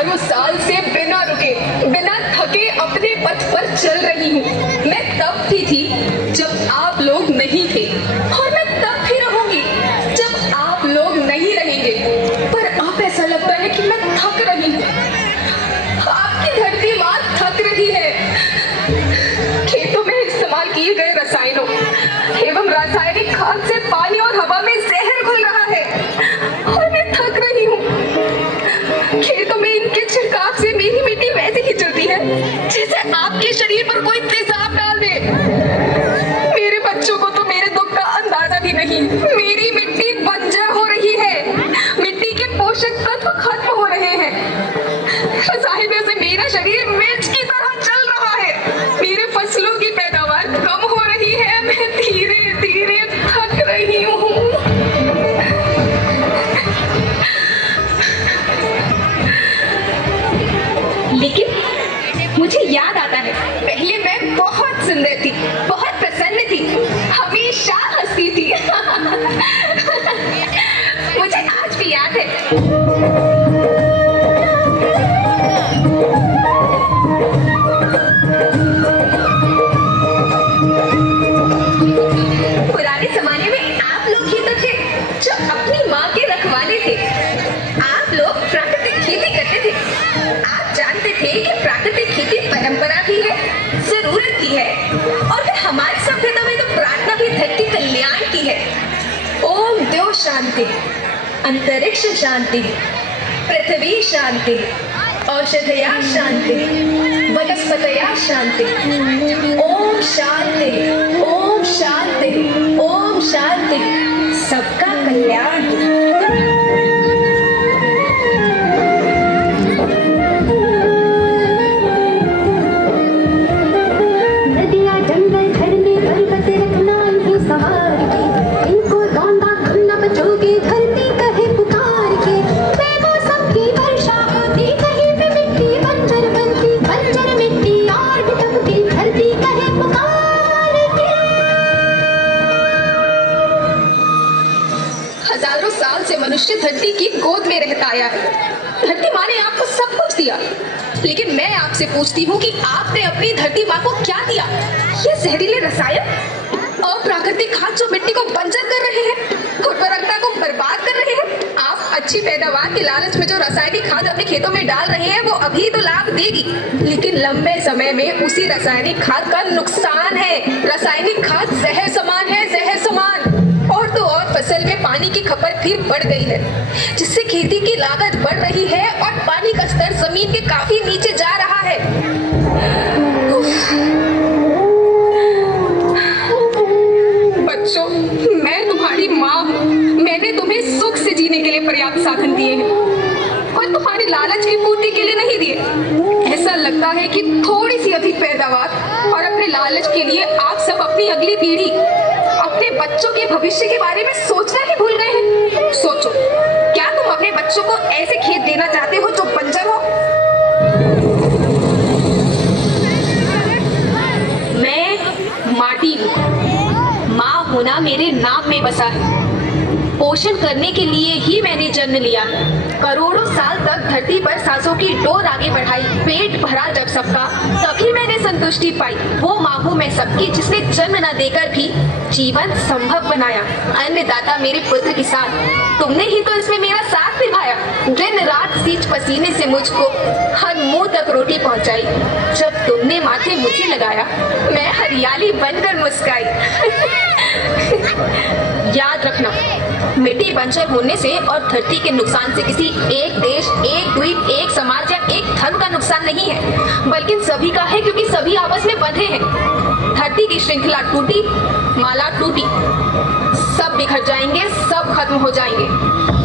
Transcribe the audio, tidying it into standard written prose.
हजारों साल से बिना रुके बिना थके अपने पथ पर चल रही हूँ। मैं तब भी थी जब आप लोग नहीं थे और मैं तब भी रहूंगी जब आप लोग नहीं रहेंगे। पर अब ऐसा लगता है कि मैं थक रही हूँ। आपकी धरती माँ थक रही है। खेतों में इस्तेमाल किए गए रसायनों एवं रासायनिक खाद से पानी और हवा में जहर घुल रहा है और मैं थक रही हूँ। खेतों में इनके छिड़काव से मेरी मिट्टी वैसे ही चलती है जैसे आपके शरीर पर कोई तेजाब डाल दे। मेरे बच्चों को तो मेरे दुख का अंदाजा भी नहीं। मेरी मिट्टी बंजर हो रही है, मिट्टी के पोषक तत्व खत्म हो रहे हैं। रसायनों से मेरा शरीर मिर्च की तरह चल रहा है। मेरे फसलों की पैदावार कम हो रही है। मैं धीरे धीरे थक रही हूँ। लेकिन मुझे याद आता है, पहले मैं बहुत सुंदर थी, बहुत प्रसन्न थी, हमेशा हंसती थी। मुझे आज भी याद है। पुराने जमाने में आप लोग ही तो थे जो अपनी माँ के रखवाले थे। आप लोग प्राकृतिक खेती करते थे। आप जानते थे कि प्राकृतिक खेती परंपरा भी है, जरूरत की है, और फिर हमारी सभ्यता में तो प्रार्थना भी धरती कल्याण की है। ओम द्यो शांति, अंतरिक्ष शांति, पृथ्वी शांति, औषधया शांति, वनस्पतया शांति। ओम शांति, ओम शांति, ओम शांति। सबका कल्याण। हजारों साल से मनुष्य धरती की गोद में रहता आया है। धरती माँ ने आपको सब कुछ दिया, लेकिन मैं आपसे पूछती हूँ कि आपने अपनी धरती माँ को क्या दिया? ये जहरीले रसायन, अप्राकृतिक खाद जो मिट्टी को बंजर कर रहे हैं, उर्वरकता को बर्बाद कर रहे हैं। आप अच्छी पैदावार के लालच में जो रासायनिक खाद अपने खेतों में डाल रहे हैं वो अभी तो लाभ देगी, लेकिन लंबे समय में उसी रासायनिक खाद का नुकसान है। रासायनिक खाद जहर समान है, जहर समान। और तो और फसल में पानी की खपत फिर बढ़ गई है, जिससे खेती की लागत बढ़ रही है और पानी का स्तर जमीन के काफी नीचे जा रहा है। बच्चों, मैं तुम्हारी माँ हूँ। मैंने तुम्हें सुख से जीने के लिए पर्याप्त साधन दिए हैं और तुम्हारे लालच की पूर्ति के लिए नहीं दिए। ऐसा लगता है कि थोड़ी सी अधिक पैदावार और अपने लालच के लिए आप सब अपनी अगली पीढ़ी, अपने बच्चों के भविष्य के बारे में सोचना ही भूल गए हैं। सोचो, क्या तुम अपने बच्चों को ऐसे खेत देना चाहते हो जो बंजर हो? मैं माटी हूँ। माँ होना मेरे नाम में बसा है। पोषण करने के लिए ही मैंने जन्म लिया। करोड़ों साल तक धरती पर सांसों की डोर आगे बढ़ाई। पेट भरा जब सबका, तभी मैंने संतुष्टि पाई। वो माँ हूँ मैं सबकी, जिसने जन्म न देकर भी जीवन संभव बनाया। अन्नदाता मेरे पुत्र किसान, तुमने ही तो इसमें मेरा साथ निभाया। दिन रात सींच पसीने से मुझको हर मुंह तक रोटी पहुंचाई। जब तुमने माथे मुझे लगाया, मैं हरियाली बनकर मुस्काई। याद रखना, मिट्टी बंजर होने से और धरती के नुकसान से किसी एक देश, एक द्वीप, एक समाज या एक धर्म का नुकसान नहीं है, बल्कि सभी का है, क्योंकि सभी आपस में बंधे हैं। धरती की श्रृंखला टूटी, माला टूटी, सब बिखर जाएंगे, सब खत्म हो जाएंगे।